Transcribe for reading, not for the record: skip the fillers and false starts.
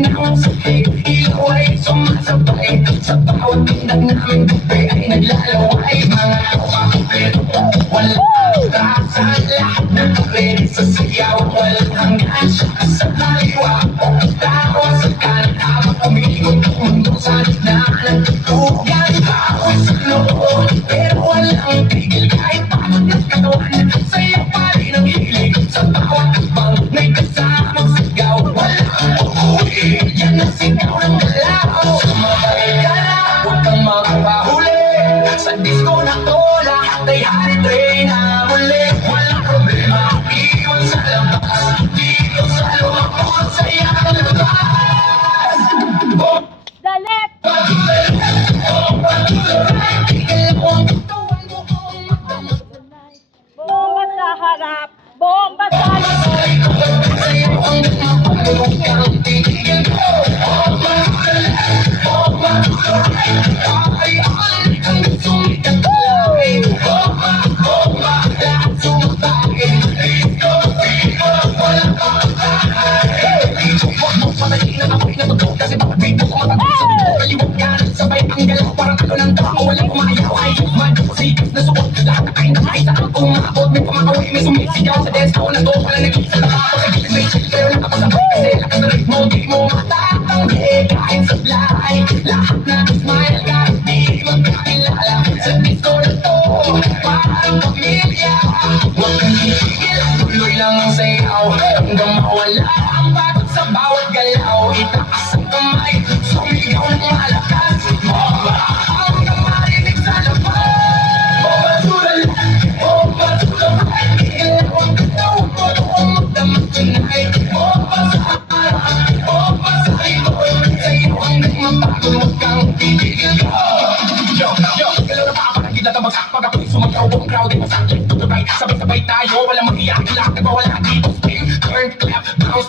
ng sakit. Ilaw ay sumasabay sa bawat tindag namin. Bupe ay naglalaway. Mga kapapit, walang atrasan. Lahat na ready sa sayaw. Walang hanggan siya sa kaliwa. Tawa sa kanan habang umiikot ang mundo sa gitna ng tutugan. Tao sa loob, pero walang tigil. Kahit pagod ng katawan, sa'yo pa rin ang hilig. Sa bawat akbang, may kasamang sigaw. Walang uuwi, yan ang sigaw ng galaw. Sumabay ka na, huwag kang magpahuli. Sa disco na to, lahat ay hari-train na muli. Walang problema, iwan sa labas. Dito sa loob ko, saya ka labas. Dalit! Bomba sa harap, bomba sa likod. Sabay ang galaw, parang ano ng tao, walang umayaw. Ay, magsikas na suot, lahat na kain na kain. Saan umabot, may pumakawi, may sumisigaw. Sa desko na to, wala nag-isa na ako. Sa gilid may chill, pero nakapasabay kasi lakas na ritmo. Di mo matatanggi, kahit sa fly. Lahat na smile, kahit di magkakilala. Sa disco na to, parang pamilya. Huwag kang titigil, tuloy lang ang sayaw. Hanggang mawala ang bagot sa bawat galaw. Itaas ang kamay, sumigaw ng malakas. Bomba, hanggang marinig sa labas. Bomba tulad, bomba tulad. Ilaw ang katawan ko, doon magdamag tonight. Bomba sa harap, bomba sa likod. Sa'yo ang nagmabago, huwag kang titigil. Yo, galaw na pa parang gila tabagsak. Pag ako'y sumagaw, buong crowd ay masakit. Tutubay, sabay-sabay tayo, walang mag-iyak. Lahat nagwawala dito, spin, turn, clap, bounce,